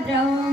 Padrão.